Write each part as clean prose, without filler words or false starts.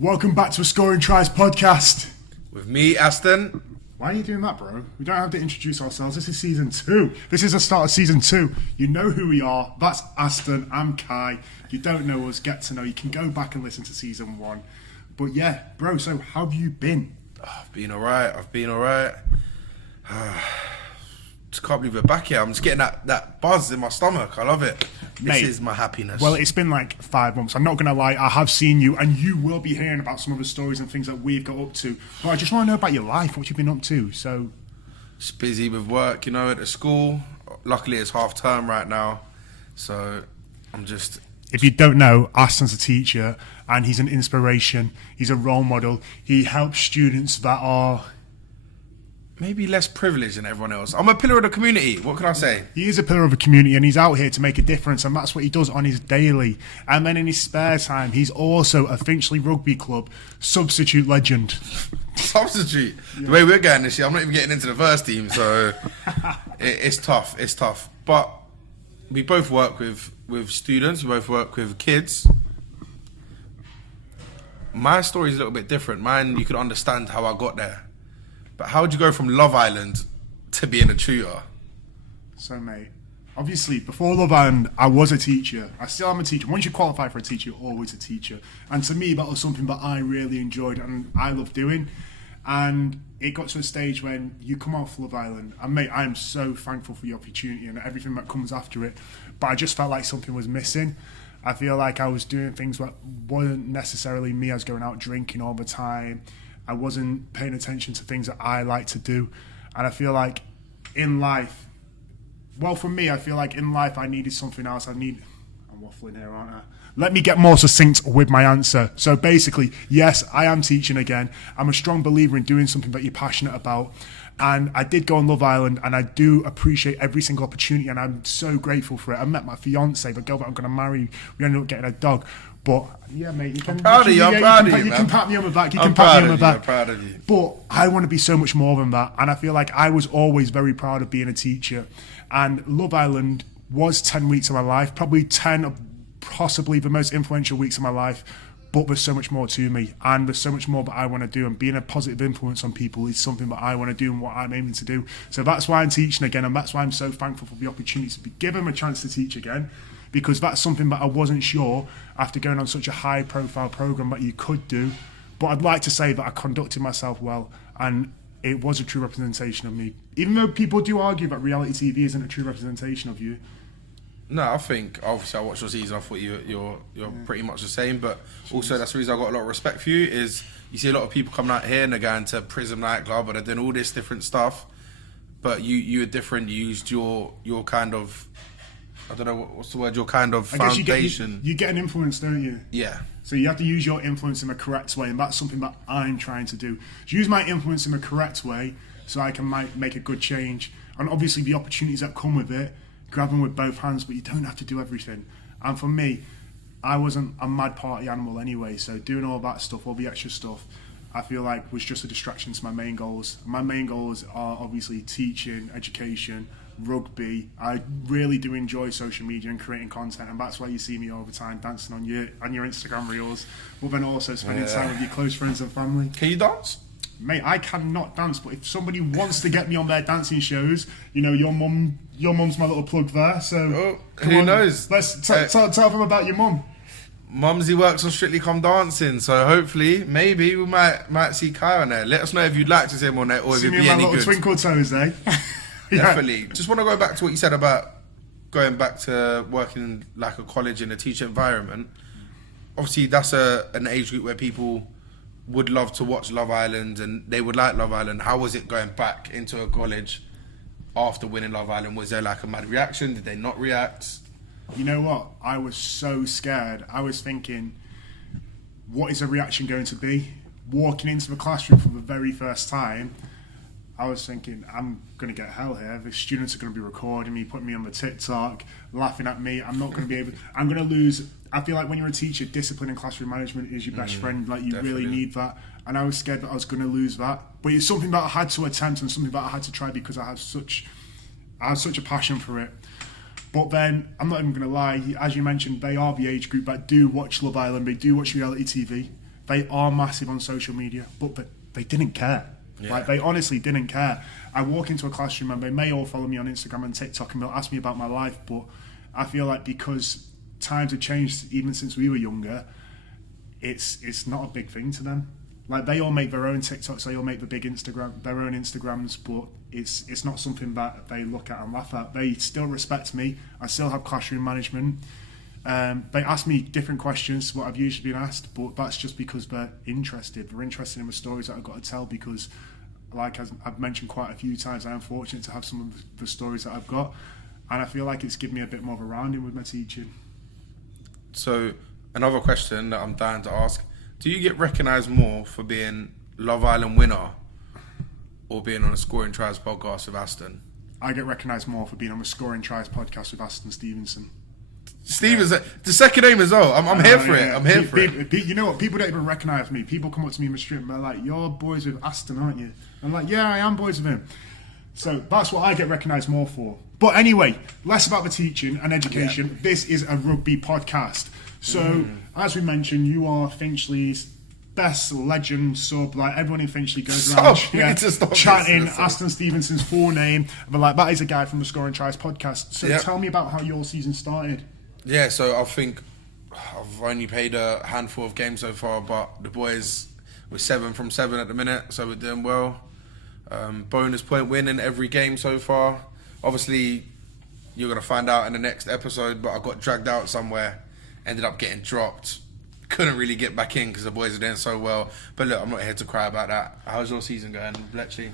Welcome back to a Scoring Tries podcast. With me, Aston. Why are you doing that, bro? We don't have to introduce ourselves. This is season 2. This is the start of season 2. You know who we are. That's Aston. I'm Kai. If you don't know us, get to know. You can go back and listen to season 1. But yeah, bro, so how have you been? I've been alright. Just can't believe we're back here. I'm just getting that buzz in my stomach. I love it. This is my happiness. Well, it's been like 5 months. I'm not going to lie. I have seen you, and you will be hearing about some of the stories and things that we've got up to. But I just want to know about your life, what you've been up to. So, just busy with work, you know, at the school. Luckily, it's half term right now. So, I'm just... If you don't know, Aston's a teacher, and he's an inspiration. He's a role model. He helps students that are... maybe less privileged than everyone else. I'm a pillar of the community. What can I say? He is a pillar of a community, and he's out here to make a difference, and that's what he does on his daily. And then in his spare time, he's also a Finchley Rugby Club substitute legend. Substitute? Yeah. The way we're going this year, I'm not even getting into the first team, so it's tough. It's tough. But we both work with students. We both work with kids. My story is a little bit different. Mine, you could understand how I got there. But how would you go from Love Island to being a tutor? So, mate, obviously, before Love Island, I was a teacher. I still am a teacher. Once you qualify for a teacher, you're always a teacher. And to me, that was something that I really enjoyed and I love doing. And it got to a stage when you come off Love Island. And, mate, I am so thankful for the opportunity and everything that comes after it. But I just felt like something was missing. I feel like I was doing things that weren't necessarily me. I was going out drinking all the time. I wasn't paying attention to things that I like to do. And I feel like in life, well, for me, I feel like in life I needed something else. I'm waffling here, aren't I? Let me get more succinct with my answer. So basically, yes, I am teaching again. I'm a strong believer in doing something that you're passionate about. And I did go on Love Island, and I do appreciate every single opportunity, and I'm so grateful for it. I met my fiancée, the girl that I'm going to marry. We ended up getting a dog. But yeah, mate, you can. I'm proud of you. You can pat me on the back. You can pat me on the back. I'm proud of you. But I want to be so much more than that, and I feel like I was always very proud of being a teacher. And Love Island was 10 weeks of my life, probably 10 of possibly the most influential weeks of my life. But there's so much more to me, and there's so much more that I want to do, and being a positive influence on people is something that I want to do and what I'm aiming to do. So that's why I'm teaching again, and that's why I'm so thankful for the opportunity to be given a chance to teach again, because that's something that I wasn't sure after going on such a high-profile program that you could do. But I'd like to say that I conducted myself well, and it was a true representation of me. Even though people do argue that reality TV isn't a true representation of you. No, I think, obviously I watched your season, I thought you're pretty much the same, but also that's the reason I got a lot of respect for you, is you see a lot of people coming out here and they're going to Prism nightclub and they're doing all this different stuff, but you were different. You used your kind of, I don't know, what's the word, your kind of foundation. You get an influence, don't you? Yeah. So you have to use your influence in the correct way, and that's something that I'm trying to do. Use my influence in the correct way so I can make a good change. And obviously the opportunities that come with it, grab them with both hands, but you don't have to do everything. And for me, I wasn't a mad party animal anyway, so doing all that stuff, all the extra stuff, I feel like was just a distraction to my main goals. My main goals are obviously teaching, education, rugby. I really do enjoy social media and creating content, and that's why you see me all the time dancing on your Instagram reels, but then also spending time with your close friends and family. Can you dance? Mate, I cannot dance, but if somebody wants to get me on their dancing shows, you know, your mum's my little plug there, so... who knows? Let's tell them about your mum. Mumsy works on Strictly Come Dancing, so hopefully, maybe we might see Kai on there. Let us know if you'd like to see him on there, or if it'd be any good. See me on my little twinkle toes, eh? Definitely. Just want to go back to what you said about going back to working in like a college in a teacher environment. Obviously, that's an age group where people would love to watch Love Island and they would like Love Island. How was it going back into a college after winning Love Island? Was there like a mad reaction? Did they not react? You know what? I was so scared. I was thinking, what is the reaction going to be? Walking into the classroom for the very first time, I was thinking, I'm going to get hell here. The students are going to be recording me, putting me on the TikTok, laughing at me. I'm not going to be able... I'm going to lose... I feel like when you're a teacher, discipline and classroom management is your best friend. Like, you definitely really need that. And I was scared that I was going to lose that. But it's something that I had to attempt and something that I had to try because I have such a passion for it. But then, I'm not even going to lie, as you mentioned, they are the age group that do watch Love Island, they do watch reality TV. they are massive on social media, but they didn't care. Yeah. Like, they honestly didn't care. I walk into a classroom and they may all follow me on Instagram and TikTok and they'll ask me about my life, but I feel like because times have changed even since we were younger, it's not a big thing to them. Like, they all make their own TikToks, they all make their own Instagrams, but it's not something that they look at and laugh at. They still respect me. I still have classroom management. They ask me different questions to what I've usually been asked, but that's just because they're interested. They're interested in the stories that I've got to tell because, like I've mentioned quite a few times, I am fortunate to have some of the stories that I've got, and I feel like it's given me a bit more of a rounding with my teaching. So, another question that I'm dying to ask. Do you get recognised more for being Love Island winner or being on a Scoring Tries podcast with Aston? I get recognised more for being on the Scoring Tries podcast with Aston Stevenson. Stevens, the second name as well. I'm here for it. I'm here for it. You know what? People don't even recognise me. People come up to me in the street and they're like, "You're boys with Aston, aren't you?" I'm like, "Yeah, I am boys with him." So that's what I get recognised more for. But anyway, less about the teaching and education. Yeah. This is a rugby podcast. So, as we mentioned, you are Finchley's best legend sub. Like, everyone in Finchley goes around chatting Aston Stevenson's full name. But like, that is a guy from the Scoring Tries podcast. So tell me about how your season started. Yeah, so I think I've only played a handful of games so far, but the boys, we're 7 from 7 at the minute, so we're doing well. Bonus point win in every game so far. Obviously, you're going to find out in the next episode, but I got dragged out somewhere, ended up getting dropped. Couldn't really get back in because the boys are doing so well. But look, I'm not here to cry about that. How's your season going, Bletchley?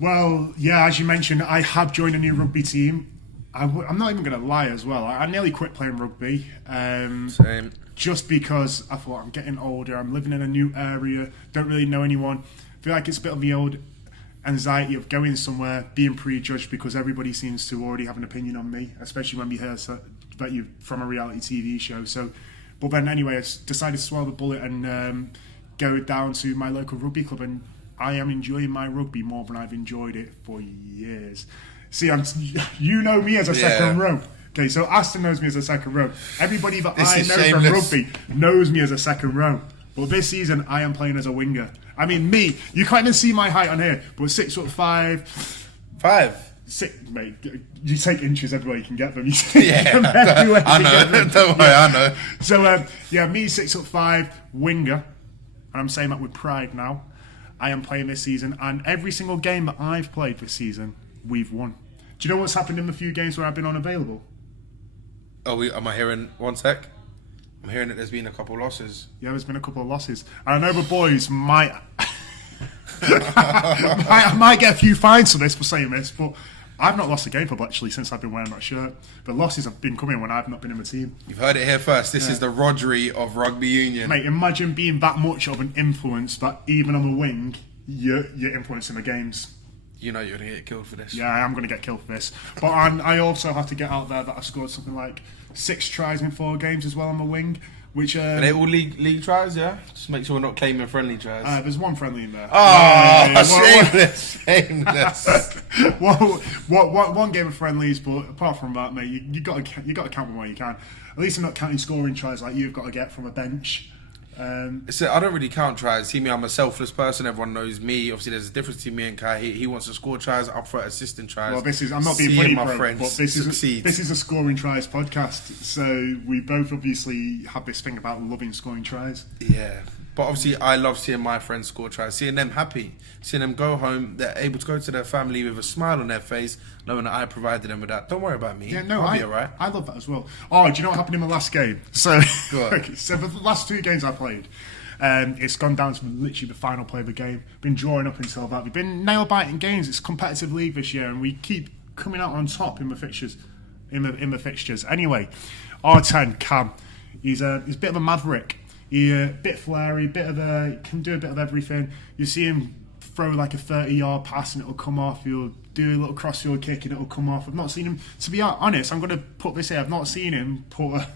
Well, yeah, as you mentioned, I have joined a new rugby team. I'm not even going to lie as well. I nearly quit playing rugby. Same. Just because I thought I'm getting older, I'm living in a new area, don't really know anyone. I feel like it's a bit of the old anxiety of going somewhere, being prejudged because everybody seems to already have an opinion on me, especially when we hear that you're from a reality TV show. So, but then anyway, I decided to swallow the bullet and go down to my local rugby club, and I am enjoying my rugby more than I've enjoyed it for years. See, you know me as a second row. Okay, so Aston knows me as a second row. Everybody that I know from rugby knows me as a second row. But this season, I am playing as a winger. I mean, me, you can't even see my height on here, but 6'5". 6, mate. You take inches everywhere you can get them. You take them everywhere I know. Don't worry, I know. So, me, 6'5", winger, and I'm saying that with pride now. I am playing this season, and every single game that I've played this season, we've won. Do you know what's happened in the few games where I've been unavailable? Am I hearing, one sec? I'm hearing that there's been a couple losses. Yeah, there's been a couple of losses. And I know the boys might might get a few fines for this, for saying this, but I've not lost a game for Bletchley since I've been wearing that shirt. The losses have been coming when I've not been in the team. You've heard it here first. This is the Rodri of rugby union. Mate, imagine being that much of an influence that even on the wing, you're influencing the games. You know you're going to get killed for this. Yeah, I am going to get killed for this. But I also have to get out there that I've scored something like 6 tries in 4 games as well on the wing. Which, are they all league tries, yeah? Just make sure we're not claiming friendly tries. There's one friendly in there. Shameless. One game of friendlies, but apart from that, mate, you got to count them where you can. At least I'm not counting scoring tries like you've got to get from a bench. I don't really count tries. See me, I'm a selfless person. Everyone knows me. Obviously, there's a difference between me and Kai. He wants to score tries. I'm for assisting tries. Well, I'm not being funny, but this is a scoring tries podcast. So we both obviously have this thing about loving scoring tries. Yeah. But obviously, I love seeing my friends score tries, seeing them happy, seeing them go home, they're able to go to their family with a smile on their face, knowing that I provided them with that. Don't worry about me. Yeah, no, I'll be all right. I love that as well. Oh, do you know what happened in my last game? So the last 2 games I played, it's gone down to literally the final play of the game. Been drawing up until that. We've been nail-biting games. It's a competitive league this year, and we keep coming out on top in the fixtures. Anyway, R10, Cam, he's a bit of a Maverick. He's a bit flary, can do a bit of everything. You see him throw like a 30-yard pass and it'll come off. He'll do a little cross-field kick and it'll come off. I've not seen him, to be honest, I'm going to put this here, I've not seen him put a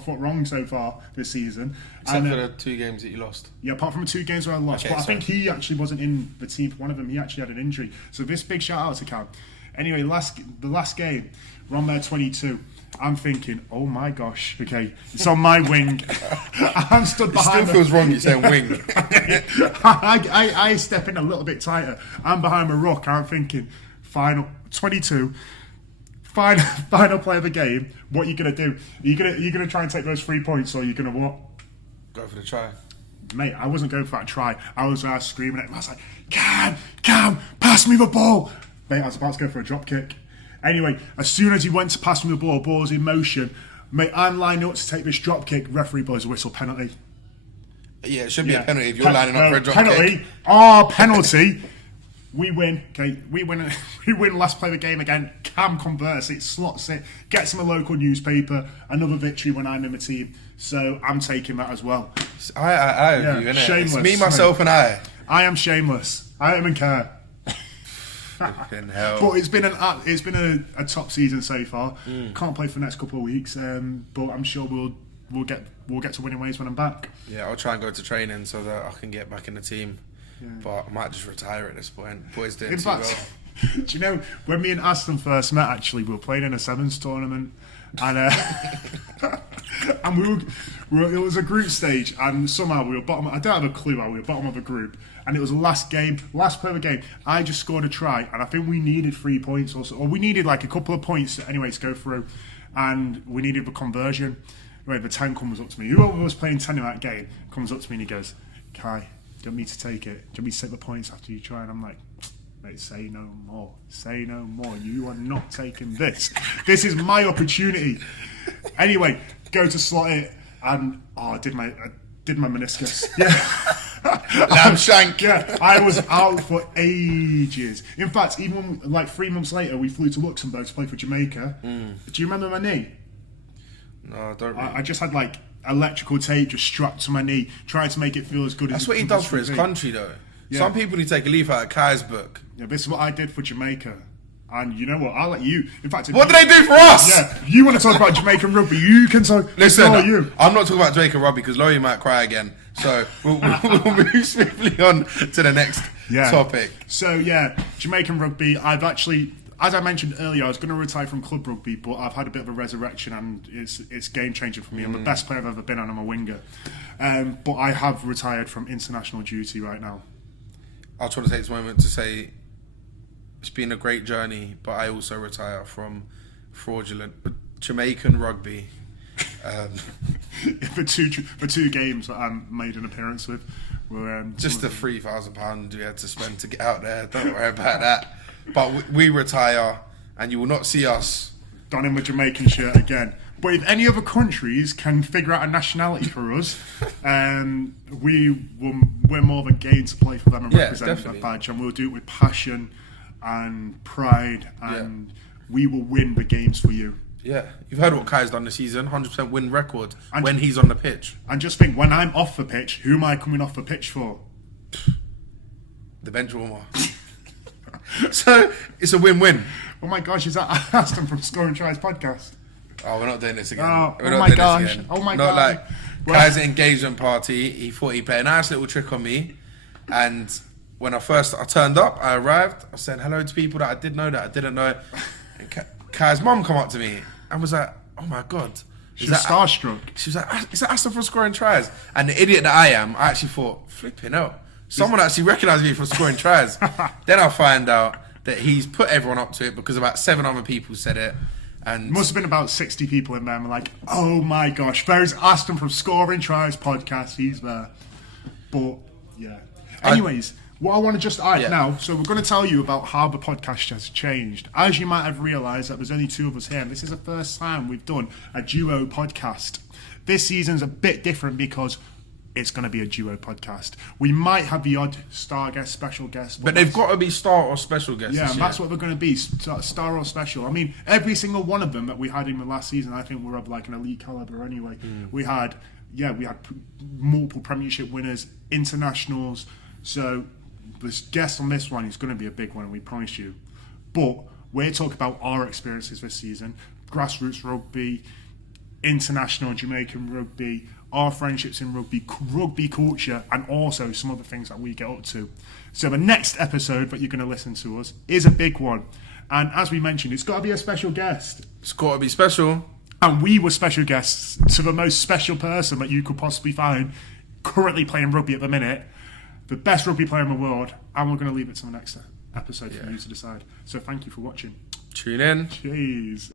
foot wrong so far this season. Except for the 2 games that you lost. Yeah, apart from the 2 games where I lost. Okay, but I think he actually wasn't in the team for one of them. He actually had an injury. So this big shout out to Cam. Anyway, the last game, we're on their 22. I'm thinking, oh my gosh, okay, it's on my wing. I'm stood behind. It still feels wrong you saying wing. I step in a little bit tighter. I'm behind my ruck. I'm thinking, final 22, final play of the game. What are you gonna do? Are you gonna try and take those 3 points, or are you gonna what? Go for the try. Mate, I wasn't going for that try. I was screaming at him. I was like, Cam, pass me the ball. Mate, I was about to go for a drop kick. Anyway, as soon as he went to pass me the ball was in motion. Mate, I'm lining up to take this drop kick. Referee blows a whistle, penalty. Yeah, it should be a penalty if you're lining up for a drop penalty. kick. Penalty. We win. Okay, we win. We win. Last play of the game again. Cam converts it, slots it, gets him a local newspaper. Another victory when I'm in my team. So I'm taking that as well. I Yeah, agree, innit? shameless. It's me, myself, and I. I am shameless. I don't even care. Flipping hell. But it's been a top season so far. Can't play for the next couple of weeks, but I'm sure we'll get to winning ways when I'm back. Yeah, I'll try and go to training so that I can get back in the team. Yeah. But I might just retire at this point. Boys doing In too fact, well. do you know when me and Aston first met? Actually, we were playing in a sevens tournament, and and it was a group stage, and somehow we were bottom. I don't have a clue how we were bottom of a group, and it was the last play of the game. I just scored a try, and I think we needed 3 points or we needed like a couple of points anyway to go through, and we needed the conversion. Anyway, the 10 comes up to me. Whoever was playing 10 in that game comes up to me and he goes, Kai, do you want me to take it? Do you want me to take the points after you try? And I'm like, mate, say no more. Say no more. You are not taking this. This is my opportunity. Anyway, go to slot it, and I did my meniscus. Yeah. Lamb shank. Yeah, I was out for ages. In fact, even when, like 3 months later, we flew to Luxembourg to play for Jamaica. Do you remember my knee? No, I don't really. I just had like electrical tape just strapped to my knee, trying to make it feel as good as. That's what he does for his country, though. Yeah. Some people need to take a leaf out of Kai's book. Yeah, this is what I did for Jamaica. And you know what? I'll let you. In fact, What do they do for us? Yeah, you want to talk about Jamaican rugby? You can talk. Listen, you. I'm not talking about Jamaican rugby because Laurie might cry again. So we'll move swiftly on to the next topic. So yeah, Jamaican rugby. I've actually, as I mentioned earlier, I was going to retire from club rugby, but I've had a bit of a resurrection, and it's game changing for me. I'm the best player I've ever been, and I'm a winger. But I have retired from international duty right now. I'll try to take this moment to say it's been a great journey, but I also retire from fraudulent Jamaican rugby. For two games that I made an appearance with were just the £3,000 we had to spend to get out there. Don't worry about that. But we retire, and you will not see us donning the Jamaican shirt again. But if any other countries can figure out a nationality for us, we're more than game to play for them and represent that badge, and we'll do it with passion and pride, and we will win the games for you. Yeah, you've heard what Kai's done this season, 100% win record when he's on the pitch. And just think, when I'm off the pitch, who am I coming off the pitch for? The bench warmer. So, it's a win-win. Oh my gosh, is that Aston from Scoring Tries podcast? Oh, we're not doing this again. Oh my gosh. Oh my not god. Like Kai's engagement party, he thought he'd play a nice little trick on me. And when I turned up, I arrived, I said hello to people that I did know that I didn't know. And Kai's mum come up to me and was like, oh my god. She was starstruck. She was like, is that Aston from Scoring Tries? And the idiot that I am, I actually thought, flipping hell. Someone actually recognised me from Scoring Tries. Then I find out that he's put everyone up to it because about 7 other people said it. And must have been about 60 people in there, and we're like, oh my gosh, there's Aston from Scoring Tries podcast, he's there. But, yeah. Anyways, what I want to just add now, so we're going to tell you about how the podcast has changed. As you might have realised, that there's only 2 of us here, and this is the first time we've done a duo podcast. This season's a bit different because it's going to be a duo podcast. We might have the odd star guest, special guest. But they've got to be star or special guests. Yeah, and that's what they're going to be, star or special. I mean, every single one of them that we had in the last season, I think were of like an elite caliber anyway. We had multiple premiership winners, internationals. So this guest on this one is going to be a big one, we promise you. But we're talking about our experiences this season, grassroots rugby, international Jamaican rugby, our friendships in rugby culture, and also some other things that we get up to. So the next episode that you're going to listen to us is a big one. And as we mentioned, it's got to be a special guest. It's got to be special. And we were special guests to the most special person that you could possibly find currently playing rugby at the minute, the best rugby player in the world, and we're going to leave it to the next episode for you to decide. So thank you for watching. Tune in. Cheers.